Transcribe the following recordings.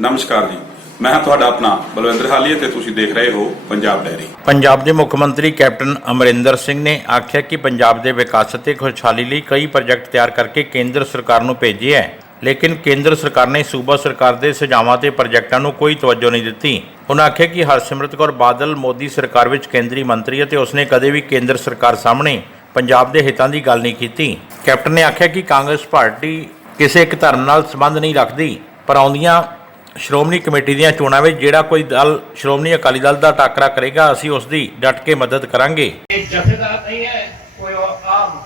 ਨਮਸਕਾਰ ਜੀ। ਮੈਂ ਤੁਹਾਡਾ ਆਪਣਾ ਬਲਵਿੰਦਰ ਹਾਲੀਆ ਤੇ ਤੁਸੀਂ ਦੇਖ ਰਹੇ ਹੋ ਪੰਜਾਬ ਡੈਰੀ। ਪੰਜਾਬ ਦੇ ਮੁੱਖ ਮੰਤਰੀ ਕੈਪਟਨ ਅਮਰਿੰਦਰ ਸਿੰਘ ਨੇ ਆਖਿਆ ਕਿ ਪੰਜਾਬ ਦੇ ਵਿਕਾਸ ਅਤੇ ਖੁਸ਼ਹਾਲੀ ਲਈ ਕਈ ਪ੍ਰੋਜੈਕਟ ਤਿਆਰ ਕਰਕੇ ਕੇਂਦਰ ਸਰਕਾਰ ਨੂੰ ਭੇਜੇ ਹੈ ਲੇਕਿਨ ਕੇਂਦਰ ਸਰਕਾਰ ਨੇ ਸੂਬਾ ਸਰਕਾਰ ਦੇ ਸੁਝਾਵਾਂ ਤੇ ਪ੍ਰੋਜੈਕਟਾਂ ਨੂੰ ਕੋਈ ਤਵੱਜੋ ਨਹੀਂ ਦਿੱਤੀ। ਉਹਨਾਂ ਆਖਿਆ ਕਿ ਹਰਸਿਮਰਤ ਕੌਰ ਬਾਦਲ ਮੋਦੀ ਸਰਕਾਰ ਵਿੱਚ ਕੇਂਦਰੀ ਮੰਤਰੀ ਅਤੇ ਉਸਨੇ ਕਦੇ ਵੀ ਕੇਂਦਰ ਸਰਕਾਰ ਸਾਹਮਣੇ ਪੰਜਾਬ ਦੇ ਹਿੱਤਾਂ ਦੀ ਗੱਲ ਨਹੀਂ ਕੀਤੀ। ਕੈਪਟਨ ਨੇ ਆਖਿਆ ਕਿ ਕਾਂਗਰਸ ਪਾਰਟੀ ਕਿਸੇ ਇੱਕ ਧਰਮ ਨਾਲ ਸੰਬੰਧ ਨਹੀਂ ਰੱਖਦੀ, ਪਰ ਆਉਂਦੀਆਂ ਸ਼੍ਰੋਮਣੀ ਕਮੇਟੀ ਦੀਆਂ ਚੋਣਾਂ ਵਿੱਚ ਜਿਹੜਾ ਕੋਈ ਦਲ ਸ਼੍ਰੋਮਣੀ ਅਕਾਲੀ ਦਲ ਦਾ ਟਾਕਰਾ ਕਰੇਗਾ, ਅਸੀਂ ਉਸ ਦੀ ਡਟ ਕੇ ਮਦਦ ਕਰਾਂਗੇ। ਇਹ ਜਥੇਦਾਰ ਨਹੀਂ ਹੈ, ਕੋਈ ਆਮ।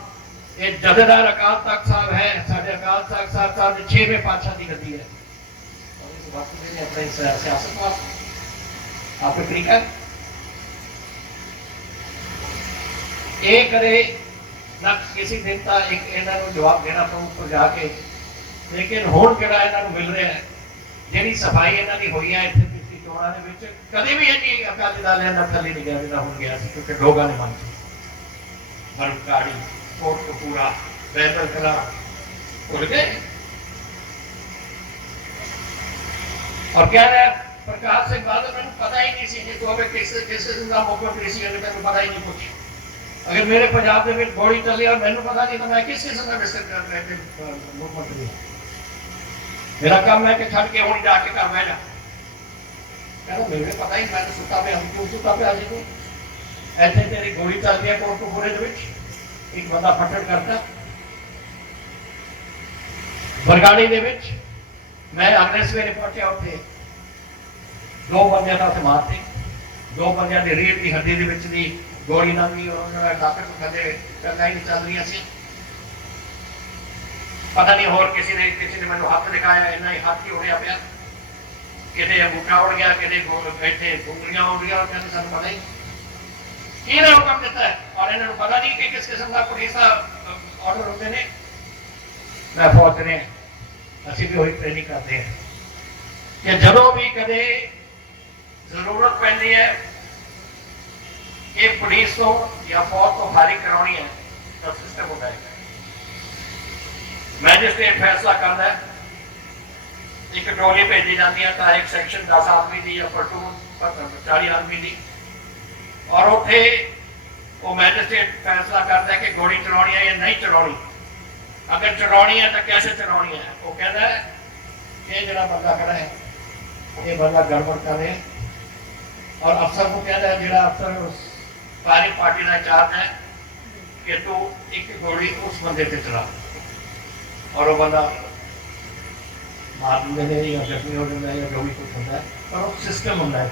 ਇਹ ਜਥੇਦਾਰ ਅਕਾਲ ਤਖਤ ਸਾਹਿਬ ਹੈ, ਸਾਡੇ ਅਕਾਲ ਤਖਤ ਸਾਹਿਬ ਸਾਹਿਬ ਦੇ 6ਵੇਂ ਪਾਤਸ਼ਾਹ ਦੀ ਗੱਦੀ ਹੈ। ਔਰ ਨੇ ਆਪਣੇ ਸਿਆਸਤ ਵਾਸਤੇ ਆਪੇ ਤਰੀਕਾ ਇਹ ਕਰੇ ਨਾ ਕਿਸੇ ਦਿਨ ਤਾਂ ਇੱਕ ਇਹਨਾਂ ਨੂੰ ਜਵਾਬ ਦੇਣਾ ਪਊ, ਉੱਪਰ ਜਾ ਕੇ। ਲੇਕਿਨ ਹੁਣ ਕਿਹੜਾ ਇਹਨਾਂ ਨੂੰ ਮਿਲ ਰਿਹਾ ਹੈ? ਜਿਹੜੀ ਸਫਾਈ ਇਹਨਾਂ ਦੀ ਹੋਈ ਹੈ ਇੱਥੇ ਪਿਛਲੀ ਚੋਣਾਂ ਦੇ ਵਿੱਚ ਕਦੇ ਵੀ ਇੰਨੀ ਅਕਾਲੀ ਦਲ ਇਹਨਾਂ ਥੱਲੇ ਨਹੀਂ ਗਿਆ ਜਿੰਨਾ ਹੁਣ ਗਿਆ ਸੀ ਕਿਉਂਕਿ ਲੋਕਾਂ ਨੇ ਮੰਨ ਲਈ ਬਰਕਾੜੀ ਕੋਟ ਕਪੂਰਾ ਬੈਤਲ ਕਲਾ ਭੁੱਲ ਗਏ और कह रहे हैं, प्रकाश सिंह बादल मैंने पता ही नहीं सी जी तो अबे किस किस किस्म का मुख्यमंत्री सी अगर मैंने पता ही नहीं कुछ अगर मेरे पंजाब ਦੇ ਵਿੱਚ ਗੋਲੀ ਚੱਲੀ ਔਰ ਮੈਨੂੰ ਪਤਾ ਨਹੀਂ ਤਾਂ ਮੈਂ ਕਿਸ ਕਿਸਮ ਦਾ ਵਿਸਰ ਕਰ ਰਿਹਾ ਕਿ ਮੁੱਖ ਮੰਤਰੀ ਮੇਰਾ ਕੰਮ ਹੈ ਕਿ ਛੱਡ ਕੇ ਹੁਣ ਜਾ ਕੇ ਘਰ ਬਹਿ ਜਾ। ਕਹਿੰਦਾ, ਮੈਨੂੰ ਪਤਾ ਹੀ ਮੈਂ ਸੁੱਤਾ ਪਿਆ ਹੂੰ ਕਿਉਂ ਸੁੱਤਾ ਪਿਆ ਜੀ ਤੂੰ? ਇੱਥੇ ਤੇਰੀ ਗੋਲੀ ਚੱਲਦੀ ਹੈ ਕੋਟਕਪੂਰੇ ਦੇ ਵਿੱਚ। ਇੱਕ ਬੰਦਾ ਫੱਟੜ ਕਰਦਾ। ਬਰਗਾੜੀ ਦੇ ਵਿੱਚ ਮੈਂ ਅਗਲੇ ਸਵੇਰੇ ਪਹੁੰਚਿਆ ਉੱਥੇ। ਦੋ ਬੰਦਿਆਂ ਦਾ ਉੱਥੇ ਮਾਰਤੇ ਦੋ ਬੰਦਿਆਂ ਦੀ ਰੀੜ ਦੀ ਹੱਡੀ ਦੇ ਵਿੱਚ ਦੀ ਗੋਲੀ ਨਾਲ ਵੀ ਉਹਨਾਂ ਦਾ ਡਾਕਟਰ ਤੋਂ ਕਦੇ ਹੀ ਚੱਲ ਰਹੀਆਂ ਸੀ। ਪਤਾ ਨਹੀਂ ਹੋਰ ਕਿਸੇ ਨੇ ਕਿਸੇ ਨੇ ਮੈਨੂੰ ਹੱਥ ਦਿਖਾਇਆ, ਇੰਨਾ ਹੀ ਹੱਥ ਹੀ ਹੋਇਆ ਪਿਆ। ਕਿਤੇ ਅੰਗੂਠਾ ਉੜ ਗਿਆ, ਕਿਤੇ ਗੋ- ਇੱਥੇ ਗੁੰਗਲੀਆਂ ਉੜ ਗਈਆਂ ਕਹਿੰਦੇ ਸਾਨੂੰ ਪਤਾ ਹੀ ਨਹੀਂ। ਕਿਹਨੇ ਹੁਕਮ ਦਿੱਤਾ ਹੈ? ਔਰ ਇਹਨਾਂ ਨੂੰ ਪਤਾ ਨਹੀਂ ਕਿ ਕਿਸ ਕਿਸਮ ਦਾ ਪੁਲਿਸ ਦਾ ਆਰਡਰ ਹੁੰਦੇ ਨੇ। ਮੈਂ ਫੌਜ ਨੇ, ਅਸੀਂ ਵੀ ਉਹੀ ਟ੍ਰੇਨਿੰਗ ਕਰਦੇ ਹਾਂ। ਕਿ ਜਦੋਂ ਵੀ ਕਦੇ ਜ਼ਰੂਰਤ ਪੈਂਦੀ ਹੈ ਇਹ ਪੁਲਿਸ ਤੋਂ ਜਾਂ ਫੌਜ ਤੋਂ ਫਾਇਰਿੰਗ ਕਰਾਉਣੀ ਹੈ, ਤਾਂ ਸਿਸਟਮ ਹੁੰਦਾ ਹੈ। ਮੈਜਿਸਟ੍ਰੇਟ ਫੈਸਲਾ ਕਰਦਾ ਹੈ ਇੱਕ ਟੋਲੀ ਭੇਜੀ ਜਾਂਦੀ ਹੈ ਤਾਂ ਇੱਕ ਸੈਕਸ਼ਨ 10 ਆਦਮੀ ਦੀ ਜਾਂ ਪਲਟੂਨ 40 ਆਦਮੀ ਦੀ। ਔਰ ਉੱਥੇ ਉਹ ਮੈਜਿਸਟ੍ਰੇਟ ਫੈਸਲਾ ਕਰਦਾ ਹੈ ਕਿ ਗੋਲੀ ਚਲਾਉਣੀ ਹੈ ਜਾਂ ਨਹੀਂ ਚਲਾਉਣੀ। ਅਗਰ ਚਲਾਉਣੀ ਹੈ ਤਾਂ ਕਿਵੇਂ ਚਲਾਉਣੀ ਹੈ? ਉਹ ਕਹਿੰਦਾ ਹੈ, ਇਹ ਜਿਹੜਾ ਬੰਦਾ ਖੜਾ ਹੈ ਇਹ ਬੰਦਾ ਗੜਬੜ ਕਰ ਰਿਹਾ ਔਰ ਅਫਸਰ ਨੂੰ ਕਹਿੰਦਾ ਹੈ ਜਿਹੜਾ ਅਫਸਰ ਉਸ ਸਾਰੀ ਪਾਰਟੀ ਦਾ ਚਾਰਜ ਹੈ ਕਿ ਤੂੰ ਇੱਕ ਗੋਲੀ ਉਸ ਬੰਦੇ ਤੇ ਚਲਾ। ਔਰ ਉਹ ਬੰਦਾ ਮਾਰ ਦਿੰਦੇ ਨੇ ਜਾਂ ਜ਼ਖਮੀ ਹੋ ਜਾਂਦਾ ਹੈ ਜਾਂ ਜੋ ਵੀ ਕੁਝ ਹੁੰਦਾ ਹੈ, ਪਰ ਉਹ ਸਿਸਟਮ ਹੁੰਦਾ ਹੈ।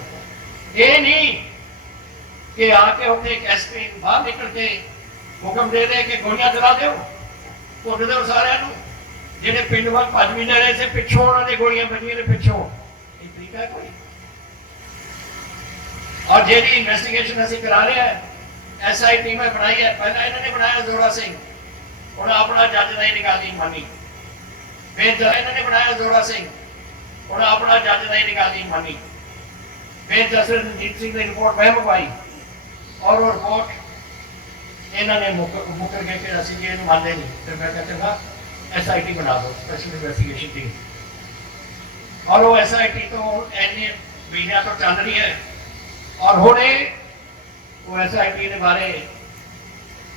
ਇਹ ਨਹੀਂ ਕਿ ਆ ਕੇ ਉੱਥੇ ਇੱਕ ਐਸਪੀ ਬਾਹਰ ਨਿਕਲ ਕੇ ਹੁਕਮ ਦੇ ਦੇ ਕਿ ਗੋਲੀਆਂ ਚਲਾ ਦਿਓ ਭੁੱਲ ਦਿਓ ਸਾਰਿਆਂ ਨੂੰ। ਜਿਹੜੇ ਪਿੰਡ ਵੱਲ ਭੱਜ ਵੀ ਰਹੇ ਸੀ, ਪਿੱਛੋਂ ਉਹਨਾਂ ਦੇ ਗੋਲੀਆਂ ਵੱਜੀਆਂ ਨੇ ਪਿੱਛੋਂ। ਇਹ ਤਰੀਕਾ ਹੈ ਕੋਈ? ਔਰ ਜਿਹੜੀ ਇਨਵੈਸਟੀਗੇਸ਼ਨ ਅਸੀਂ ਕਰਾ ਰਹੇ ਹਾਂ ਐਸਆਈਟੀ ਮੈਂ ਬਣਾਈ ਹੈ, ਪਹਿਲਾਂ ਇਹਨਾਂ ਨੇ ਬਣਾਇਆ ਜ਼ੋਰਾ ਸਿੰਘ। ਉਹਨਾਂ ਆਪਣਾ ਜੱਜ ਨਹੀਂ ਨਿਕਾਲੀ ਮੰਨੀ। ਫਿਰ ਜਦ ਇਹਨਾਂ ਨੇ ਬਣਾਇਆ ਜ਼ੋਰਾ ਸਿੰਘ ਉਹਨਾਂ ਆਪਣਾ ਜੱਜ ਨਹੀਂ ਨਿਕਾਲੀ ਮੰਨੀ। ਫਿਰ ਜਸਰ ਰਣਜੀਤ ਸਿੰਘ ਨੇ ਰਿਪੋਰਟ ਮੈਂ ਮੰਗਵਾਈ ਔਰ ਉਹ ਰਿਪੋਰਟ ਇਹਨਾਂ ਨੇ ਮੁੱਕ ਕੇ ਕਿ ਅਸੀਂ ਜੀ ਇਹਨੂੰ ਮੰਨਦੇ ਨਹੀਂ। ਫਿਰ ਮੈਂ ਕਹਿੰਦਾ ਚੰਗਾ ਐਸਆਈਟੀ ਬਣਾ ਦਿਓ ਸਪੈਸ਼ਲ ਇਨਵੈਸਟੀਗੇਸ਼ਨ ਟੀਮ ਔਰ ਉਹ ਐਸਆਈਟੀ ਤੋਂ ਐਨੇ ਮਹੀਨਿਆਂ ਤੋਂ ਚੱਲ ਰਹੀ ਹੈ। ਔਰ ਹੁਣ ਇਹ ਉਹ ਐਸਆਈਟੀ ਦੇ ਬਾਰੇ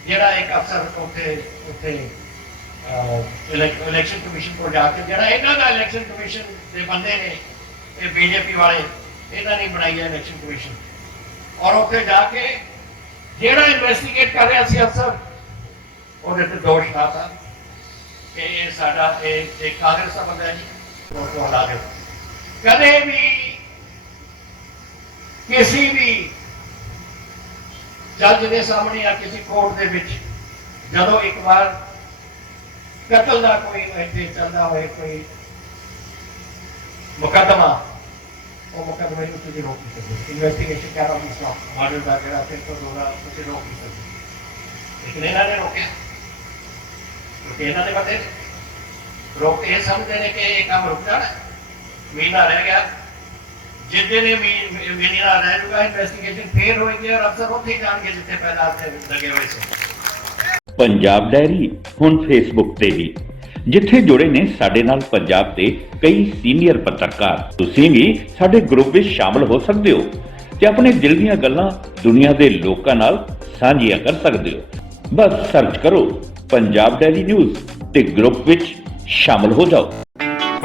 ਜਿਹੜਾ ਇੱਕ ਅਫਸਰ ਉੱਥੇ ਉੱਥੇ ਇਲੈਕਸ਼ਨ ਕਮਿਸ਼ਨ ਕੋਲ ਜਾ ਕੇ ਜਿਹੜਾ ਇਹਨਾਂ ਦਾ ਇਲੈਕਸ਼ਨ ਕਮਿਸ਼ਨ ਦੇ ਬੰਦੇ ਨੇ ਇਹ ਬੀਜੇਪੀ ਵਾਲੇ ਇਹਨਾਂ ਨੇ ਬਣਾਈ ਹੈ ਇਲੈਕਸ਼ਨ ਕਮਿਸ਼ਨ ਔਰ ਉੱਥੇ ਜਾ ਕੇ ਜਿਹੜਾ ਇਨਵੈਸਟੀਗੇਟ ਕਰ ਰਿਹਾ ਸੀ ਅਫਸਰ ਉਹਦੇ ਤੇ ਦੋਸ਼ ਲਾਤਾ ਕਿ ਇਹ ਸਾਡਾ ਇਹ ਇੱਕ ਕਾਂਗਰਸ ਦਾ ਬੰਦਾ ਹੈ ਜੀ ਉਹ ਤੋਂ ਲਾ ਦਿਓ ਕਦੇ ਵੀ ਕਿਸੇ ਵੀ ਜੱਜ ਦੇ ਸਾਹਮਣੇ ਜਾਂ ਕਿਸੇ ਕੋਰਟ ਦੇ ਵਿੱਚ, ਜਦੋਂ ਇੱਕ ਵਾਰ ਕਤਲ ਦਾ ਕੋਈ ਇੱਥੇ ਚੱਲਦਾ ਹੋਏ, ਕੋਈ ਮੁਕੱਦਮਾ, ਉਹ ਮੁਕੱਦਮੇ ਨੂੰ ਤੁਸੀਂ ਰੋਕ ਨਹੀਂ ਸਕਦੇ। ਇਨਵੈਸਟੀਗੇਸ਼ਨ ਕਰ ਰਹੀ ਸਟਾਪ ਆਰਡਰ ਦਾ ਜਿਹੜਾ ਫਿਰ ਤੋਂ ਦੋਰਾ ਤੁਸੀਂ ਰੋਕ ਨਹੀਂ ਸਕਦੇ। ਲੇਕਿਨ ਇਹਨਾਂ ਨੇ ਰੋਕਿਆ ਕਿਉਂਕਿ ਇਹਨਾਂ ਦੇ ਬੰਦੇ ਨੇ। ਰੋਕ ਇਹ ਸਮਝਦੇ ਨੇ ਕਿ ਇਹ ਕੰਮ ਰੁਕ ਜਾਣਾ, ਮਹੀਨਾ ਰਹਿ ਗਿਆ। ਜਿੱਦੇ ਨੇ ਮਹੀਨਾ ਰਹਿ ਜੂਗਾ ਇਨਵੈਸਟੀਗੇਸ਼ਨ ਫੇਰ ਹੋਏਗੀ ਔਰ ਅਫਸਰ ਉੱਥੇ ਜਾਣਗੇ ਜਿੱਥੇ ਪਹਿਲਾਂ ਉੱਥੇ ਲੱਗੇ ਹੋਏ ਸੀ। ਪੰਜਾਬ ਡਾਇਰੀ, ਹੁਣ ਫੇਸਬੁੱਕ ਤੇ ਵੀ। ਜਿੱਥੇ ਜੁੜੇ ਨੇ ਸਾਡੇ ਨਾਲ ਪੰਜਾਬ ਦੇ ਕਈ ਸੀਨੀਅਰ ਪੱਤਰਕਾਰ। ਤੁਸੀਂ ਵੀ ਸਾਡੇ ਗਰੁੱਪ ਵਿੱਚ ਸ਼ਾਮਲ ਹੋ ਸਕਦੇ ਹੋ ਤੇ ਆਪਣੇ ਦਿਲ ਦੀਆਂ ਗੱਲਾਂ ਦੁਨੀਆ ਦੇ ਲੋਕਾਂ ਨਾਲ ਸਾਂਝੀਆਂ ਕਰ ਸਕਦੇ ਹੋ। ਬਸ ਸਰਚ ਕਰੋ ਪੰਜਾਬ ਡੈਲੀ ਨਿਊਜ਼ ਤੇ ਗਰੁੱਪ ਵਿੱਚ ਸ਼ਾਮਲ ਹੋ ਜਾਓ।